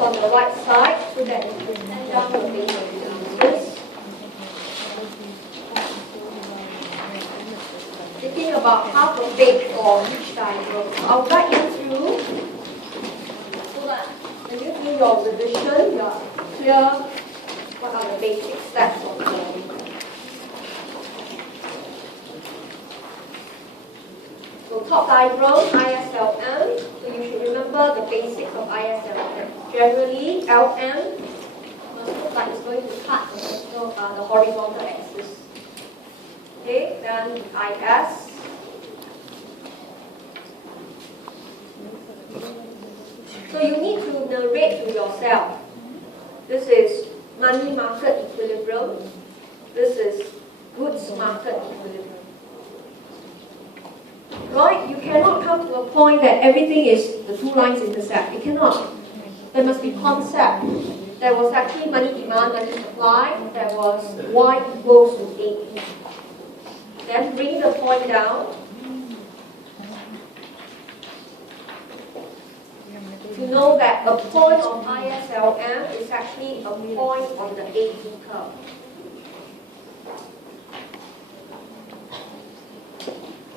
on the right side so that you can pen down the basic analysis. Thinking about how to bake for each diagram. I'll guide you through so that when you do your revision, you are clear what are the basic steps of the. So top diagram, ISLM. So you should remember the basics of ISLM. Generally, LM looks like it's going to cut the horizontal axis. Okay, then IS. So you need to narrate to yourself. This is money market equilibrium. This is goods market equilibrium. Right? You cannot come to a point that everything is the two lines intersect. You cannot. There must be concept. There was actually money demand, money supply. There was Y equals to AE. Then bring the point down to know that a point of ISLM is actually a point on the AE curve.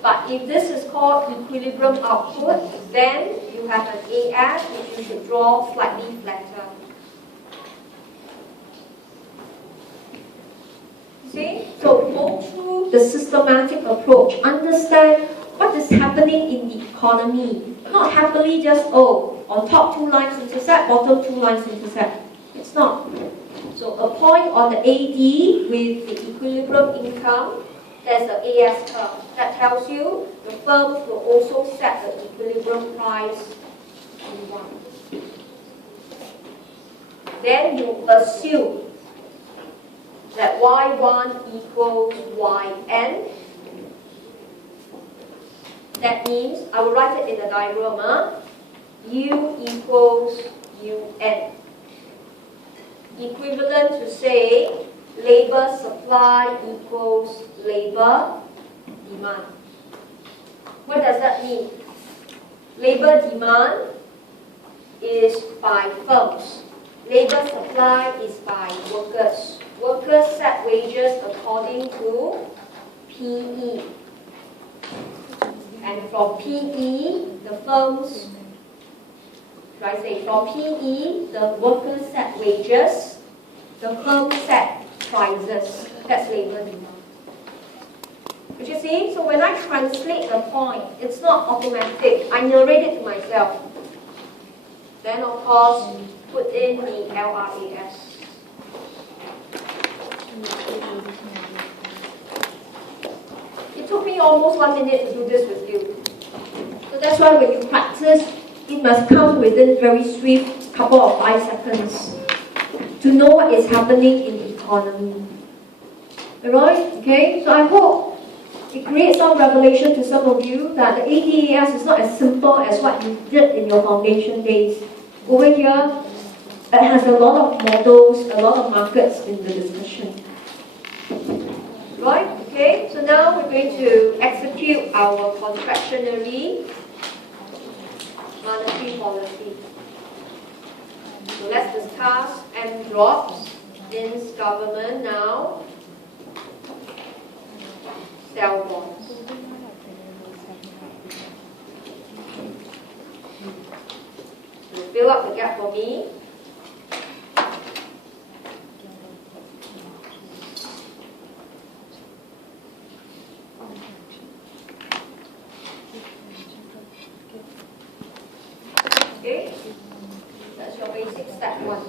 But if this is called equilibrium output, then you have an AS which you should draw slightly flatter. See? So go through the systematic approach. Understand what is happening in the economy. Not happily just, oh, on top two lines intersect, bottom two lines intersect. It's not. So a point on the AD with the equilibrium income, there's the AS curve. That tells you the firms will also set the equilibrium price in one. Then you assume that Y1 equals Yn. That means, I will write it in the diagram, U equals Un. Equivalent to say, labor supply equals labor demand. What does that mean? Labor demand is by firms. Labor supply is by workers. Workers set wages according to PE. And from PE, the firms, should I say, from PE, the workers set wages, the firms set prices. That's labor demand. Which you see, so when I translate the point, it's not automatic. I narrate it to myself. Then, of course, put in the LRAS. It took me almost 1 minute to do this with you. So that's why when you practice, it must come within very swift couple of 5 seconds to know what is happening in the economy. Alright? Okay? So I hope it creates some revelation to some of you that the ADAS is not as simple as what you did in your foundation days. Over here, it has a lot of models, a lot of markets in the discussion. Right? Okay, so now we're going to execute our contractionary monetary policy. So let's discuss M drops, ins government now, sell bonds. So fill up the gap for me. Okay, that's your basic step 1.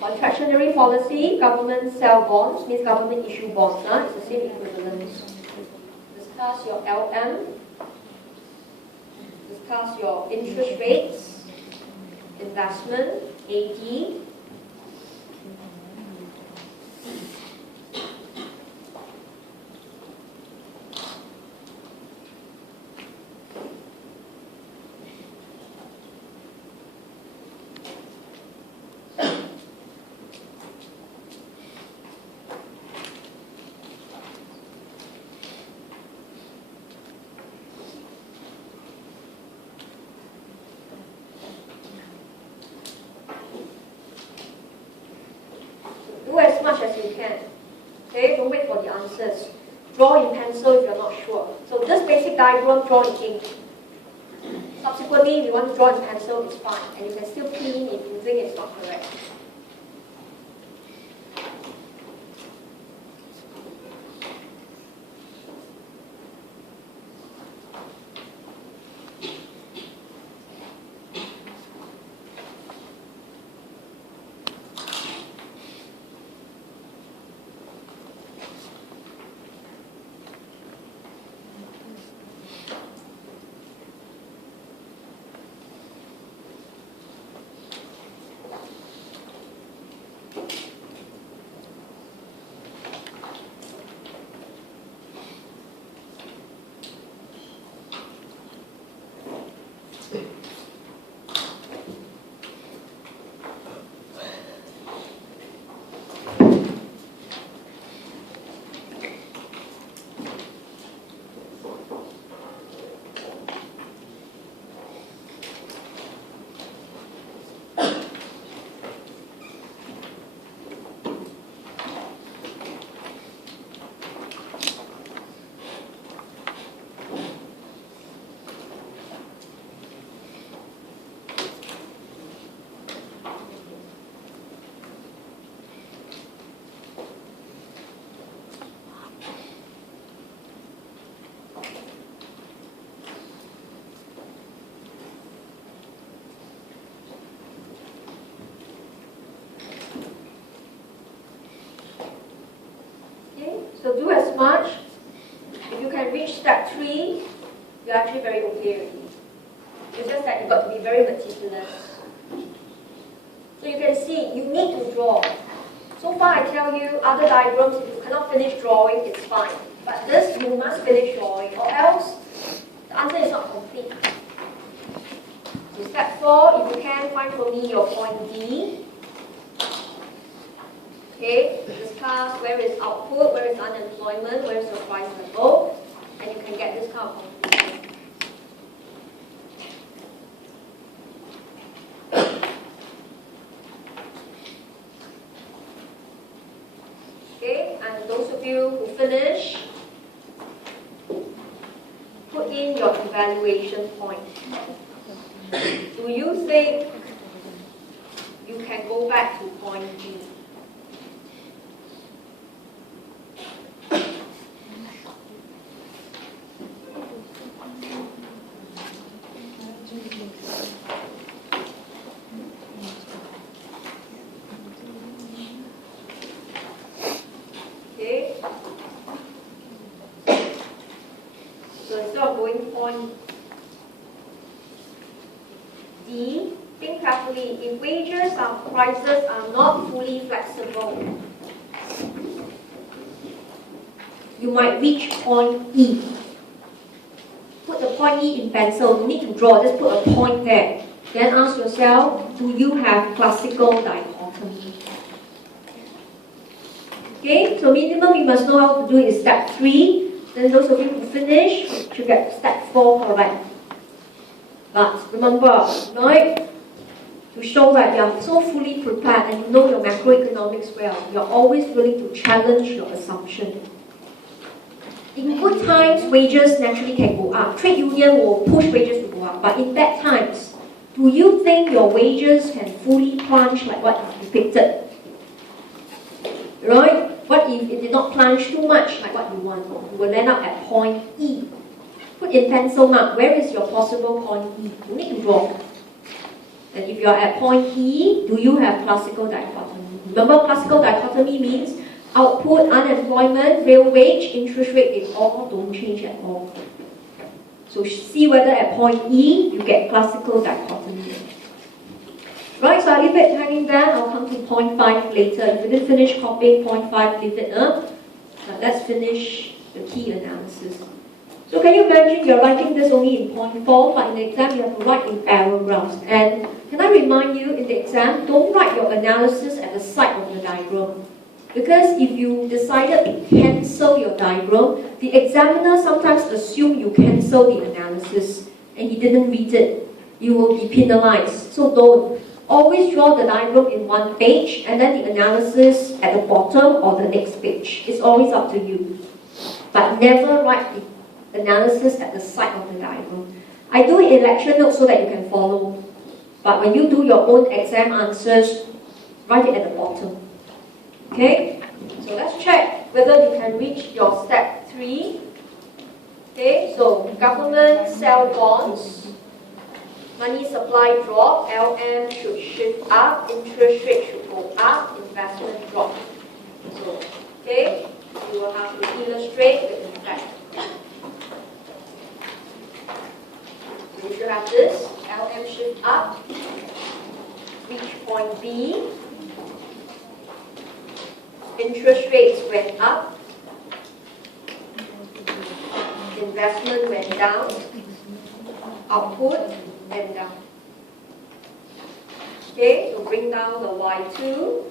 Contractionary policy, government sell bonds, means government issue bonds. It's the same equivalence. Discuss your LM. Discuss your interest rates, investment, AD. you can. Okay, don't wait for the answers. Draw in pencil if you're not sure. So this basic diagram, draw in ink. Subsequently, if you want to draw in pencil, it's fine. And you can still pin if you think it's not correct. So do as much. If you can reach step 3, you're actually very okay already. It's just that you've got to be very meticulous. So you can see, you need to draw. So far I tell you, other diagrams, if you cannot finish drawing, it's fine. But this, you must finish drawing, or else the answer is not complete. So step 4, if you can, find for me your point D. Okay, discuss where is output, where is unemployment, where is your price level, and you can get this kind of conclusion. Okay, and those of you who finish, put in your evaluation point. Do you think you can go back to point D? Okay. So instead of going point D, think carefully. If wages or prices are not fully flexible, you might reach point E. Put the point E in pencil. You need to draw. Just put a point there. Then ask yourself, do you have classical dichotomy? Okay, so minimum you must know how to do is step 3. Then those of you who finish should get step 4 correct. But remember, right, to show that you are so fully prepared and you know your macroeconomics well, you are always willing to challenge your assumption. In good times, wages naturally can go up. Trade union will push wages to go up. But in bad times, do you think your wages can fully plunge like what you depicted? Right? What if it did not plunge too much like what you want? You will end up at point E. Put in pencil mark, where is your possible point E? You need to draw. And if you are at point E, do you have classical dichotomy? Remember, classical dichotomy means output, unemployment, real wage, interest rate, they all don't change at all. So see whether at point E, you get classical dichotomy. Right, so I'll leave it hanging there. I'll come to point 5 later. If you didn't finish copying point 5, leave it up. Let's finish the key analysis. So can you imagine you're writing this only in point 4, but in the exam you have to write in paragraphs. And can I remind you, in the exam, don't write your analysis at the side of the diagram. Because if you decided to cancel your diagram, the examiner sometimes assumes you cancel the analysis and he didn't read it. You will be penalized. So don't. always draw the diagram in one page and then the analysis at the bottom or the next page. It's always up to you. But never write the analysis at the side of the diagram. I do it in lecture notes so that you can follow. But when you do your own exam answers, write it at the bottom. Okay? So let's check whether you can reach your step 3. Okay, so government sell bonds, money supply drop, LM should shift up, interest rate should go up, investment drop. So, okay, you will have to illustrate the effect. So you should have this, LM shift up, reach point B, interest rates went up, investment went down, output went down. Okay, so bring down the Y2,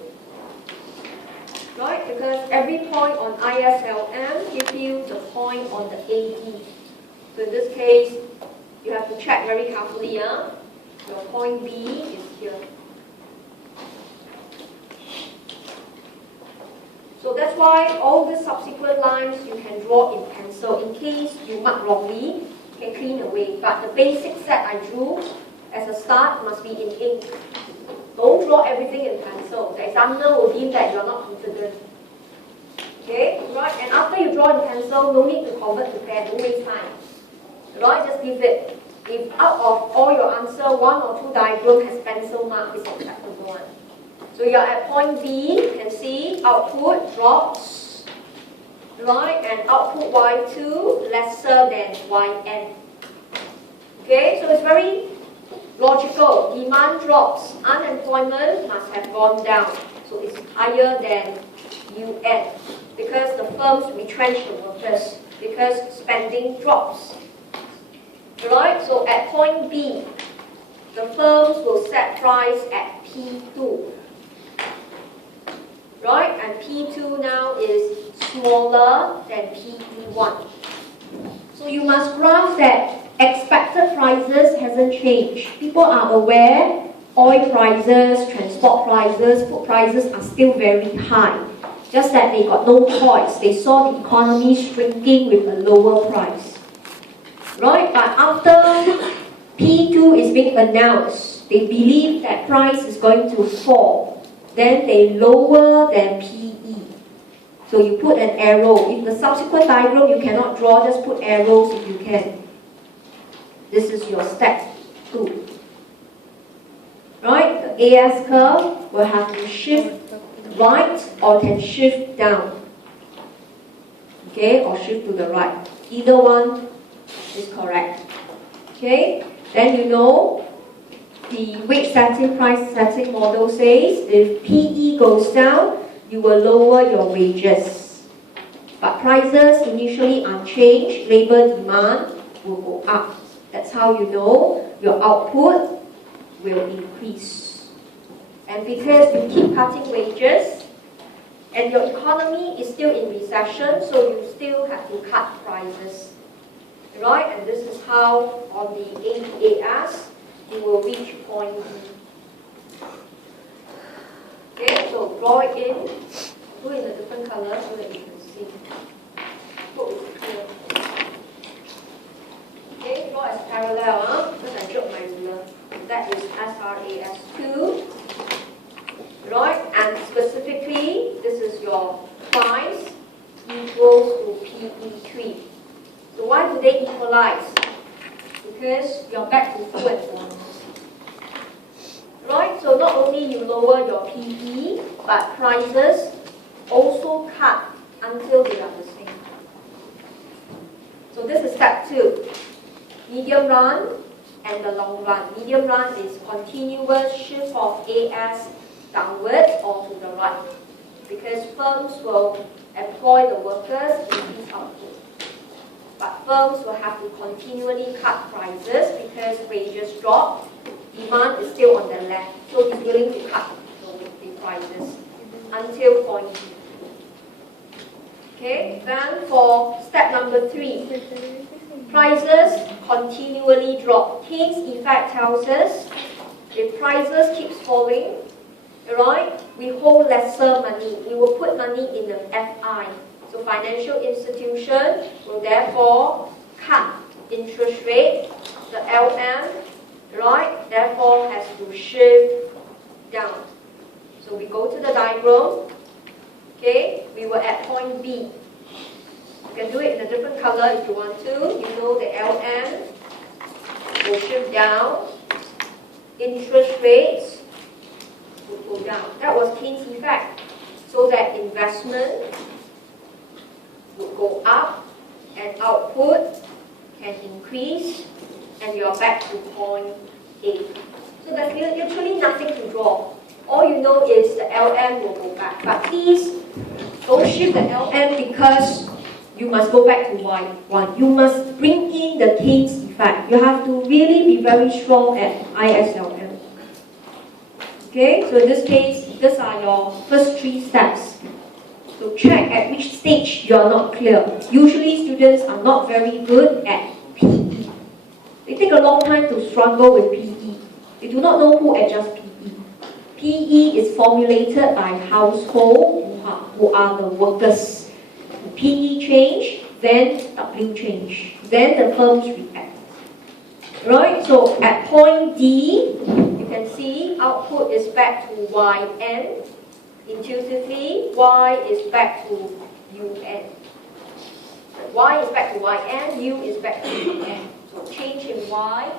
right? Because every point on ISLM gives you the point on the AD. So in this case, you have to check very carefully. Your point B is here. So that's why all the subsequent lines you can draw in pencil. In case you mark wrongly, you can clean away. But the basic set I drew as a start must be in ink. Don't draw everything in pencil. The examiner will deem that you are not confident. Okay, right? And after you draw in pencil, no need to convert to pen. Don't waste time. Right? Just leave it. If out of all your answer, 1 or 2 diagram has pencil mark, it's acceptable one. So you're at point B, you can see output drops, right? And output Y2 lesser than Yn. Okay, so it's very logical. Demand drops, unemployment must have gone down. So it's higher than UN because the firms retrench the workers because spending drops. Right? So at point B, the firms will set price at P2. Right? And P2 now is smaller than P1. So you must graph that expected prices hasn't changed. People are aware oil prices, transport prices, food prices are still very high. Just that they got no choice. They saw the economy shrinking with a lower price. Right? But after P2 is being announced, they believe that price is going to fall. Then they lower than PE. So you put an arrow. In the subsequent diagram you cannot draw, just put arrows if you can. This is your step 2. Right? The AS curve will have to shift right or can shift down. Okay? Or shift to the right. Either one is correct. Okay? Then you know the wage setting, price setting model says if PE goes down, you will lower your wages. But prices initially unchanged, labor demand will go up. That's how you know your output will increase. And because you keep cutting wages, and your economy is still in recession, so you still have to cut prices. Right? And this is how on the ADAS, you will reach point B. Okay, so draw it in. Do it in a different color so that you can see. Put it here. Okay, draw as parallel, because I dropped my ruler. That is SRAS2. Right, and specifically, this is your price equals to PE3. So why do they equalize? Because you're back to full employment. Right, so not only you lower your PE, but prices also cut until they are the same. So this is step 2. Medium run and the long run. Medium run is continuous shift of AS downwards or to the right. Because firms will employ the workers, increase output. But firms will have to continually cut prices because wages drop. Demand is still on the left, so he's willing to cut the prices until point B. Okay, then for step number 3, prices continually drop. Keynes effect tells us If prices keeps falling, right, we hold lesser money. We will put money in the FI. So financial institution will therefore cut interest rate. The LM, right, therefore has to shift down. So we go to the diagram. Okay, we were at point B. You can do it in a different color if you want to. You know the LM will shift down. Interest rates will go down. That was Keynes' effect. So that investment would go up and output can increase, and you're back to point A. So there's literally nothing to draw. All you know is the LM will go back. But please don't shift the LM because you must go back to Y1. You must bring in the Keynes effect. You have to really be very strong at ISLM. Okay, so in this case, these are your first 3 steps. So check at which stage you are not clear. Usually students are not very good at PE. They take a long time to struggle with PE. They do not know who adjusts PE. PE is formulated by household who are the workers. PE change, then W change. Then the firms react. Right, so at point D, you can see output is back to YN. Intuitively, Y is back to UN. Y is back to YN, U is back to UN. So change in Y,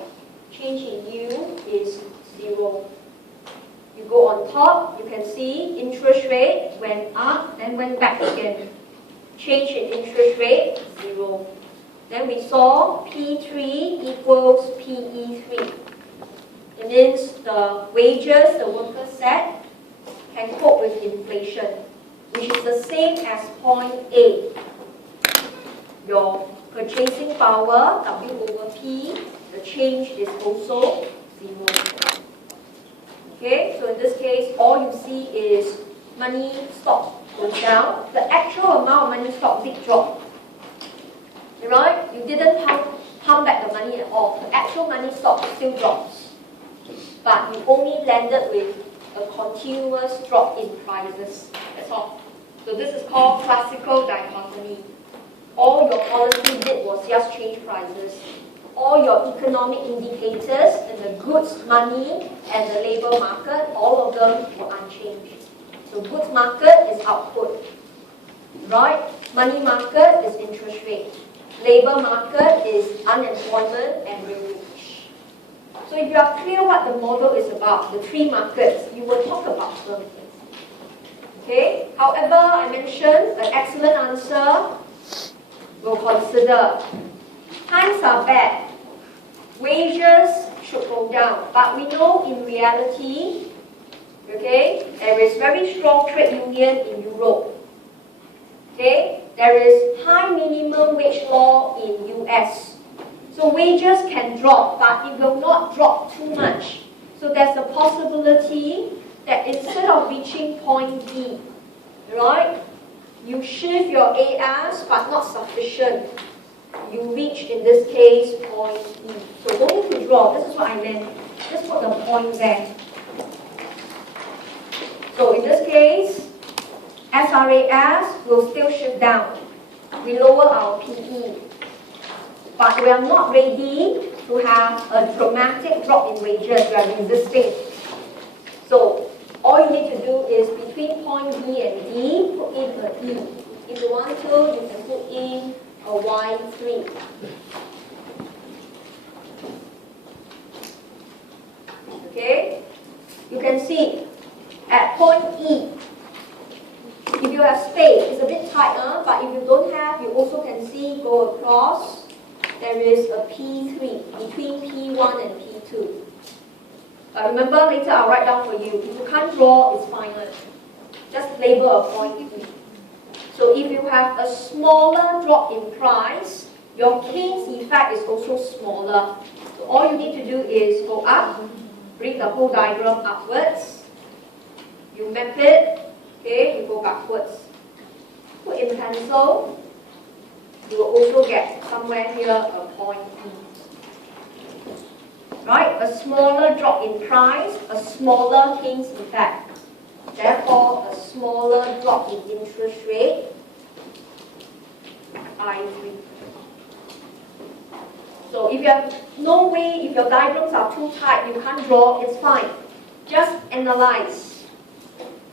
change in U is 0. You go on top, you can see interest rate went up, then went back again. Change in interest rate, 0. Then we saw P3 equals PE3. It means the wages the worker set can cope with inflation, which is the same as point A. Your purchasing power, W over P, the change is also 0. Okay, so in this case, all you see is money stock goes down. The actual amount of money stock did drop. Right? You didn't pump back the money at all. The actual money stock still drops. But you only landed with a continuous drop in prices. That's all. So this is called classical dichotomy. All your policy did was just change prices. All your economic indicators in the goods, money, and the labor market, all of them were unchanged. So goods market is output. Right? Money market is interest rate. Labor market is unemployment and real wage. So if you are clear what the model is about, the 3 markets, you will talk about them. Okay? However, I mentioned an excellent answer we'll consider. Times are bad. Wages should go down. But we know in reality, okay, there is very strong trade union in Europe. Okay? There is high minimum wage law in US. So wages can drop, but it will not drop too much. So there's a possibility that instead of reaching point B, right, you shift your AS, but not sufficient. You reach, in this case, point E. So don't need to draw. This is what I meant. Just put the point there. So in this case, SRAS will still shift down. We lower our PE. But we are not ready to have a dramatic drop in wages. We are resisting. So all you need to do is between point B and D, put in a E. If you want to, you can put in a Y3. Okay? You can see at point E, if you have space, it's a bit tighter, but if you don't have, you also can see go across. There is a P3 between P1 and P2. But remember, later I'll write down for you. If you can't draw, it's fine. Just label a point E. So if you have a smaller drop in price, your Keynes effect is also smaller. So all you need to do is go up, bring the whole diagram upwards. You map it, okay, you go backwards. Put in pencil. You will also get somewhere here a point E. right? A smaller drop in price, a smaller Keynes effect. Therefore, a smaller drop in interest rate, I3. So if you have no way, if your diagrams are too tight, you can't draw, it's fine. Just analyze.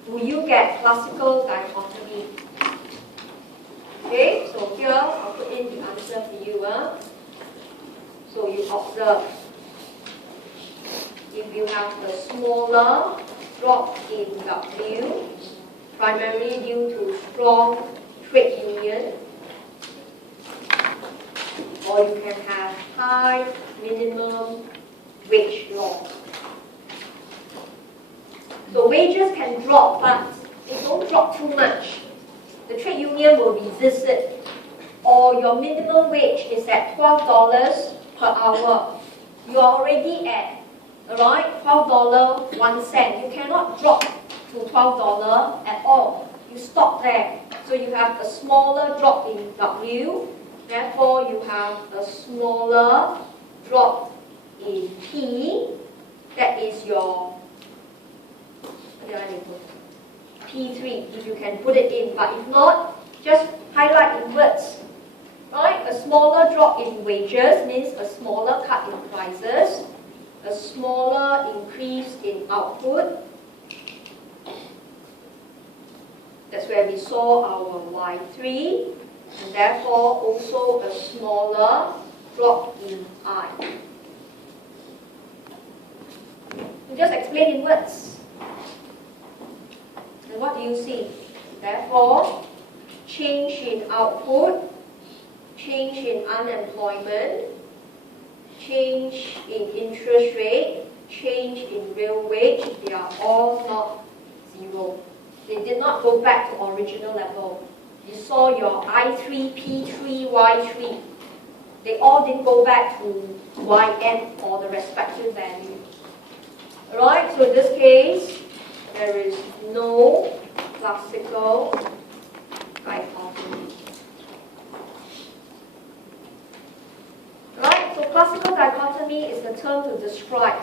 Do you get classical dichotomy? Okay, so here I'll put in the answer for you. So you observe. If you have a smaller drop in W, primarily due to strong trade union, or you can have high minimum wage law. So wages can drop, but they don't drop too much. The trade union will resist it. Or your minimum wage is at $12 per hour. You are already at, right, $12 1 cent. You cannot drop to $12 at all. You stop there. So you have a smaller drop in W. Therefore, you have a smaller drop in P. That is your P3, if you can put it in. But if not, just highlight in words. Right? A smaller drop in wages means a smaller cut in prices, a smaller increase in output. That's where we saw our Y3, and therefore also a smaller drop in I. You just explain in words. And what do you see? Therefore, change in output, change in unemployment, change in interest rate, change in real wage, they are all not zero. They did not go back to original level. You saw your I3, P3, Y3. They all didn't go back to Yn or the respective value. Alright, so in this case, there is no classical dichotomy. Right? So classical dichotomy is the term to describe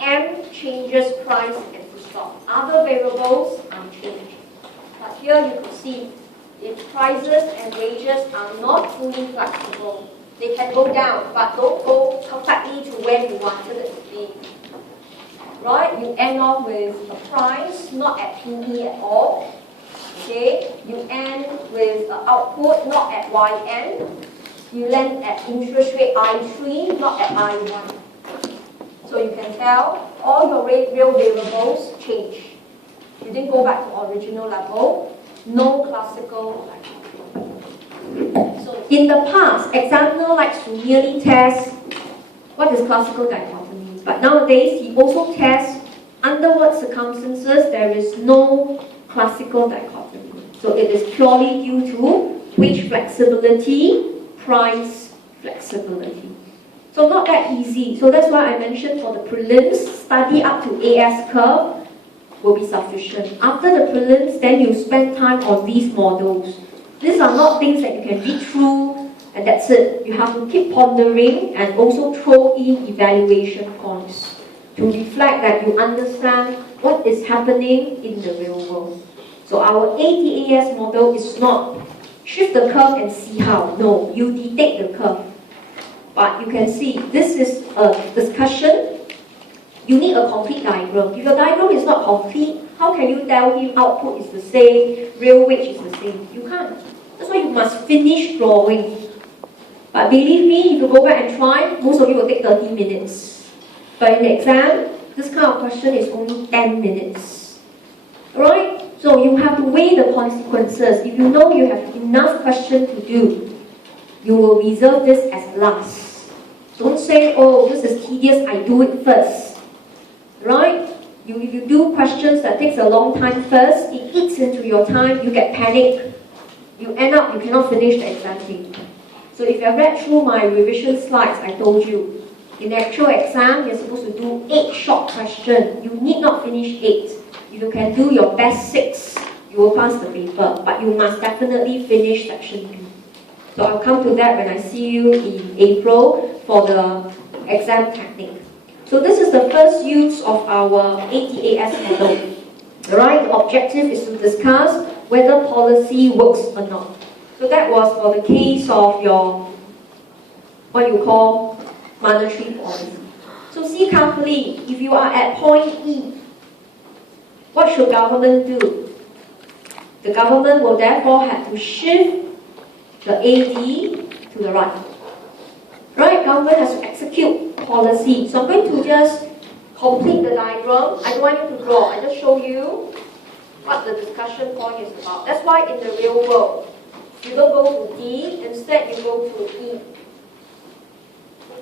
M changes price and full stop. Other variables unchanged. But here you can see if prices and wages are not fully flexible, they can go down, but don't go perfectly to where you wanted it to be. Right? You end off with a price not at PE at all. Okay? You end with an output not at Yn. You land at interest rate I3, not at I1. So you can tell all your real variables change. You didn't go back to original level. No classical dichotomy. So in the past, examiner likes to merely test what is classical dichotomy. But nowadays, he also tests under what circumstances there is no classical dichotomy. So it is purely due to wage flexibility, price flexibility. So not that easy. So that's why I mentioned for the prelims, study up to AS curve will be sufficient. After the prelims, then you spend time on these models. These are not things that you can read through and that's it. You have to keep pondering and also throw in evaluation points to reflect that you understand what is happening in the real world. So our ATAS model is not shift the curve and see how. No, you detect the curve. But you can see this is a discussion. You need a complete diagram. If your diagram is not complete, how can you tell him output is the same, real wage is the same? You can't. That's why you must finish drawing. But believe me, if you go back and try, most of you will take 30 minutes. But in the exam, this kind of question is only 10 minutes. Alright? So you have to weigh the consequences. If you know you have enough question to do, you will reserve this as last. Don't say, oh, this is tedious, I do it first. Right? If you do questions that takes a long time first, it eats into your time, you get panic. You end up, you cannot finish the exam thing. So if you have read through my revision slides, I told you, in the actual exam, you're supposed to do 8 short questions. You need not finish 8. If you can do your best 6, you will pass the paper. But you must definitely finish section B. So I'll come to that when I see you in April for the exam technique. So this is the first use of our ATAS model. Right? The objective is to discuss whether policy works or not. So that was for the case of your, what you call, monetary policy. So see carefully, if you are at point E, what should government do? The government will therefore have to shift the AD to the right. Right? Government has to execute policy. So I'm going to just complete the diagram. I don't want you to draw. I just show you what the discussion point is about. That's why in the real world, you don't go to D, instead you go to E.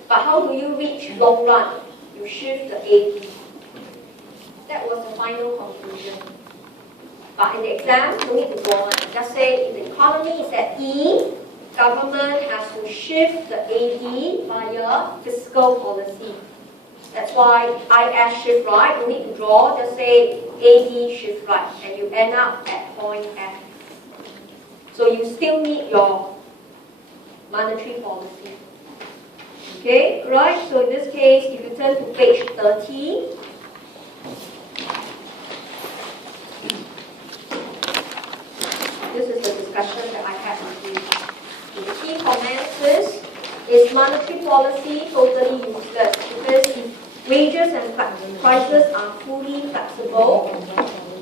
But how do you reach long run? You shift the AD. That was the final conclusion. But in the exam, you don't need to draw one. Just say in the economy is at E, government has to shift the AD via fiscal policy. That's why IS shift right, you need to draw, just say AD shift right, and you end up at point F. So you still need your monetary policy. Okay, right? So in this case, if you turn to page 30, this is the discussion that I had with you. The key comments is monetary policy totally useless because if wages and prices are fully flexible,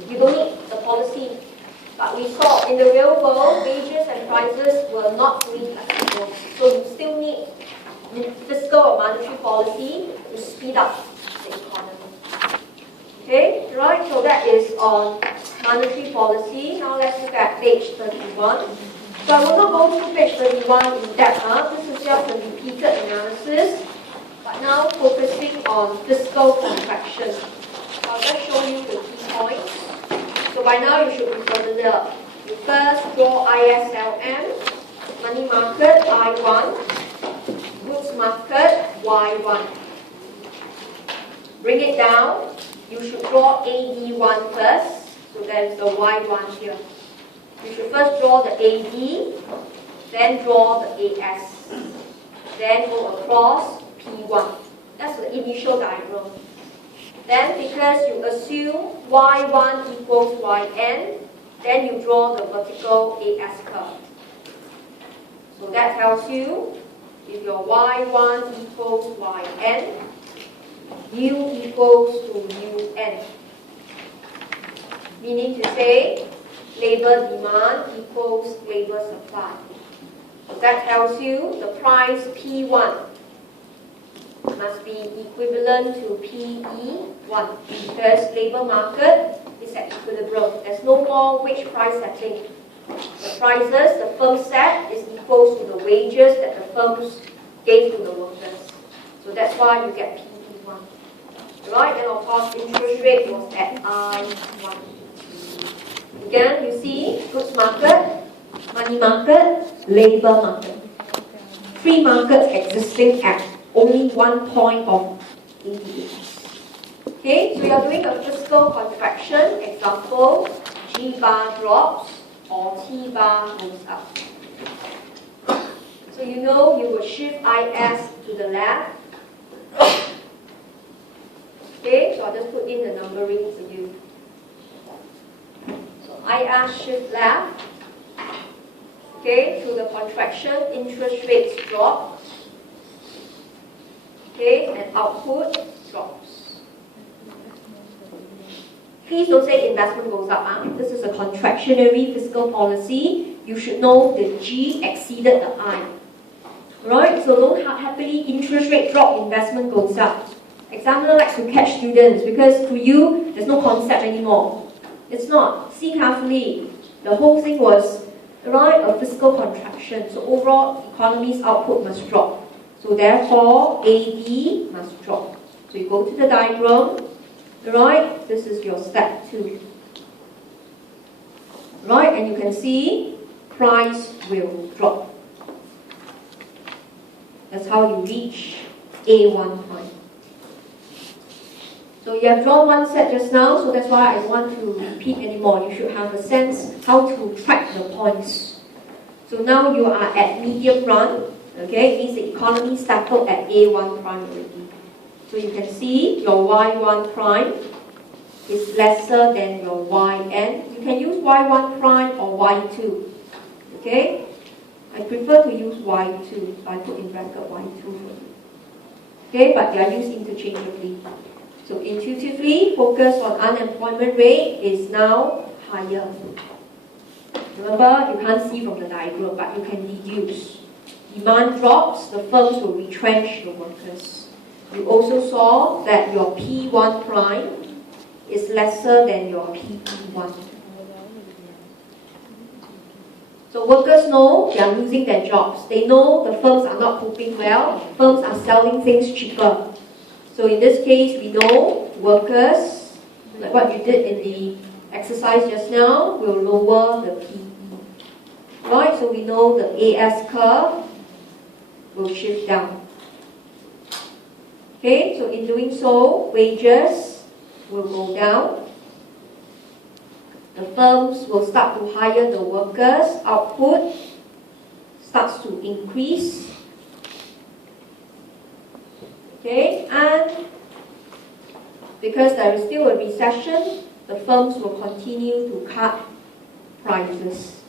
you don't need the policy. But we saw in the real world, wages and prices were not fully flexible. So you still need fiscal or monetary policy to speed up the economy. Okay, right? So that is on monetary policy. Now let's look at page 31. So I will not go through page 31 in depth. This is just a repeated analysis. But now focusing on fiscal contraction. I'll just show you the key points. So by now you should be familiar. You first draw ISLM, money market I1, goods market Y1. Bring it down. You should draw AD1 first. So there's the Y1 here. You should first draw the AD, then draw the AS, then go across P1. That's the initial diagram. Then because you assume Y1 equals Yn, then you draw the vertical AS curve. So that tells you if your Y1 equals Yn, U equals to UN. Meaning to say, labor demand equals labor supply. So that tells you the price P1 must be equivalent to PE1 because labor market is at equilibrium. There's no more wage price setting. The prices the firm set is equal to the wages that the firms gave to the workers. So that's why you get PE1. Right? And of course, interest rate was at I1. Again, you see, goods market, money market, labor market. Free markets existing at only one point of ATAS. Okay, so you are doing a fiscal contraction. Example, G bar drops or T bar goes up. So you know you will shift IS to the left. Okay, so I'll just put in the numbering for you. So IS shift left. Okay, through the contraction, interest rates drop. Okay, and output drops. Please don't say investment goes up. This is a contractionary fiscal policy. You should know the G exceeded the I. Right? So don't happily interest rate drop, investment goes up. Examiner likes to catch students because to you, there's no concept anymore. It's not. See carefully. The whole thing was, right, a fiscal contraction. So overall, economy's output must drop. So therefore, AD must drop. So you go to the diagram. Right, this is your step 2. Right, and you can see price will drop. That's how you reach A1 point. So you have drawn one set just now, so that's why I don't want to repeat anymore. You should have a sense how to track the points. So now you are at medium run. Okay, it means the economy settled at A1 prime already. So you can see your Y1 prime is lesser than your Yn. You can use Y1 prime or Y2. Okay? I prefer to use Y2, so I put in bracket Y2 for you. Okay, but they are used interchangeably. So intuitively, focus on unemployment rate is now higher. Remember, you can't see from the diagram, but you can deduce. Demand drops, the firms will retrench the workers. You also saw that your P1 prime is lesser than your PP1. So workers know they are losing their jobs. They know the firms are not coping well. Firms are selling things cheaper. So in this case, we know workers, like what you did in the exercise just now, will lower the PE. Right, so we know the AS curve will shift down. Okay, so in doing so, wages will go down. The firms will start to hire the workers, output starts to increase. Okay, and because there is still a recession, the firms will continue to cut prices.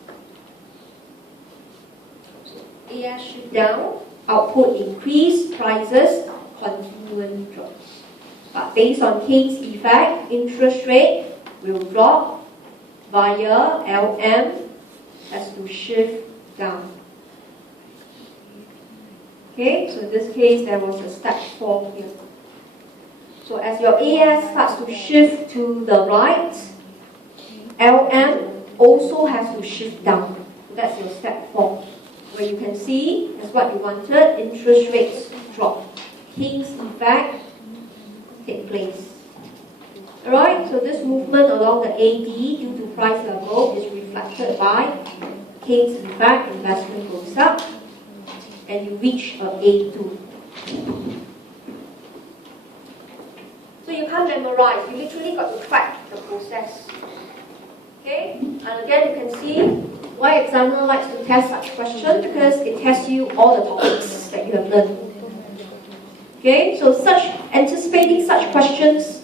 So AS shift down, output increase, prices continually drop. But based on Keynes effect, interest rate will drop via LM has to shift down. Okay, so in this case there was a step 4 here. So as your AS starts to shift to the right, LM also has to shift down. So that's your step 4. Where you can see, that's what you wanted, interest rates drop. Keynes effect take place. Alright, so this movement along the AD due to price level is reflected by Keynes effect, investment goes up, and you reach a A2. So you can't memorize, you literally got to track the process. Okay, and again you can see why examiner likes to test such questions, because it tests you all the topics that you have learned. Okay, so anticipating such questions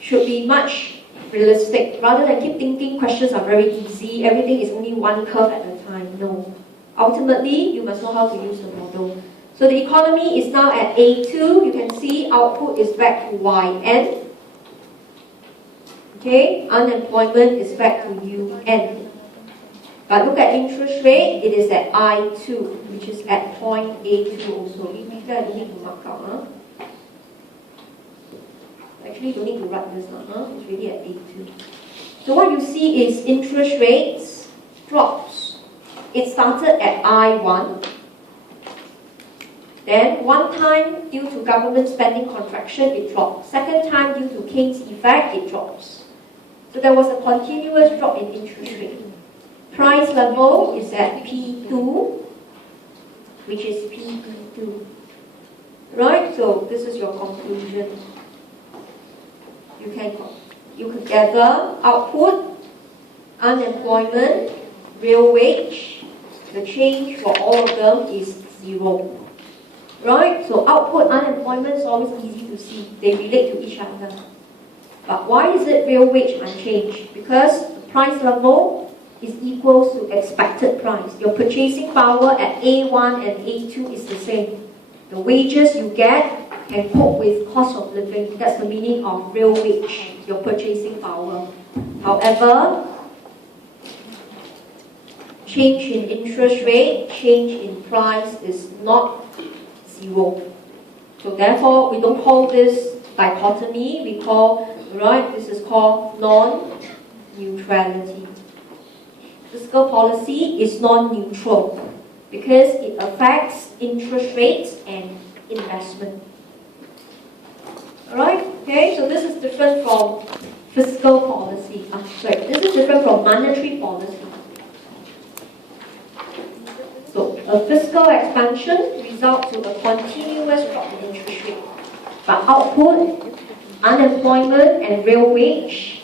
should be much realistic, rather than keep thinking questions are very easy, everything is only one curve at a time. No. Ultimately, you must know how to use the model. So the economy is now at A2. You can see output is back to YN. Okay, unemployment is back to UN. But look at interest rate, it is at I2, which is at point A2 also. You don't need to mark out. Huh? Actually, you don't need to write this. It's really at A2. So what you see is interest rates drops. It started at I1. Then one time, due to government spending contraction, it dropped. Second time, due to Keynes effect, it drops. So there was a continuous drop in interest rate. Price level is at P2, which is PE2. Right? So this is your conclusion. You could gather output, unemployment, real wage. The change for all of them is 0. Right? So output, unemployment is always easy to see. They relate to each other. But why is it real wage unchanged? Because the price level is equal to expected price. Your purchasing power at A1 and A2 is the same. The wages you get can cope with cost of living. That's the meaning of real wage, your purchasing power. However, change in interest rate, change in price is not 0. So therefore, we don't call this dichotomy, we call, right, this is called non-neutrality. Fiscal policy is non-neutral because it affects interest rates and investment. Alright, okay, so this is different from fiscal policy. This is different from monetary policy. So a fiscal expansion results to a continuous drop in interest rate. But output, unemployment, and real wage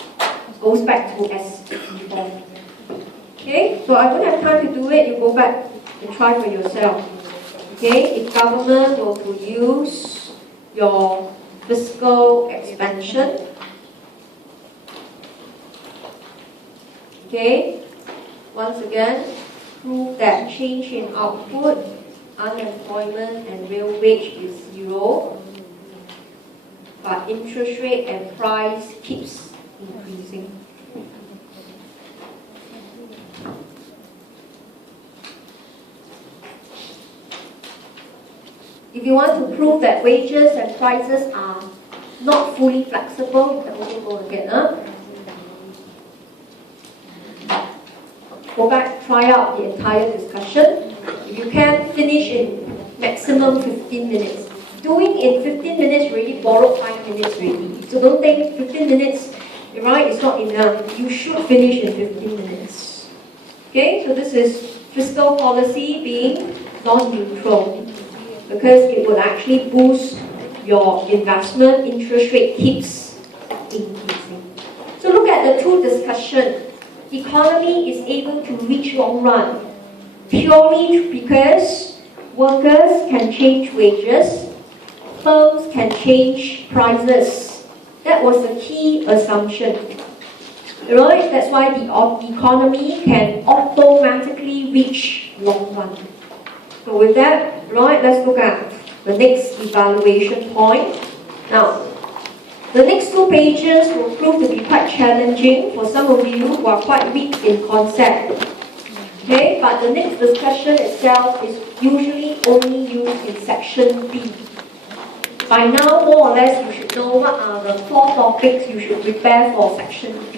goes back to as before. Okay, so I don't have time to do it. You go back and try for yourself. Okay, if government will produce your fiscal expansion, okay, once again, prove that change in output, unemployment and real wage is 0, but interest rate and price keeps increasing. If you want to prove that wages and prices are not fully flexible, you can also go again. Go back, try out the entire discussion. If you can, finish in maximum 15 minutes. Doing in 15 minutes really borrowed 5 minutes already. So don't think 15 minutes, right, it's not enough. You should finish in 15 minutes. Okay, so this is fiscal policy being non-neutral, because it will actually boost your investment. Interest rate keeps increasing. So look at the two discussion. Economy is able to reach long run purely because workers can change wages, firms can change prices. That was the key assumption. Right? That's why the economy can automatically reach long run. So with that, right, let's look at the next evaluation point. Now, the next 2 pages will prove to be quite challenging for some of you who are quite weak in concept. Okay, but the next discussion itself is usually only used in section B. By now, more or less, you should know what are the 4 topics you should prepare for section B.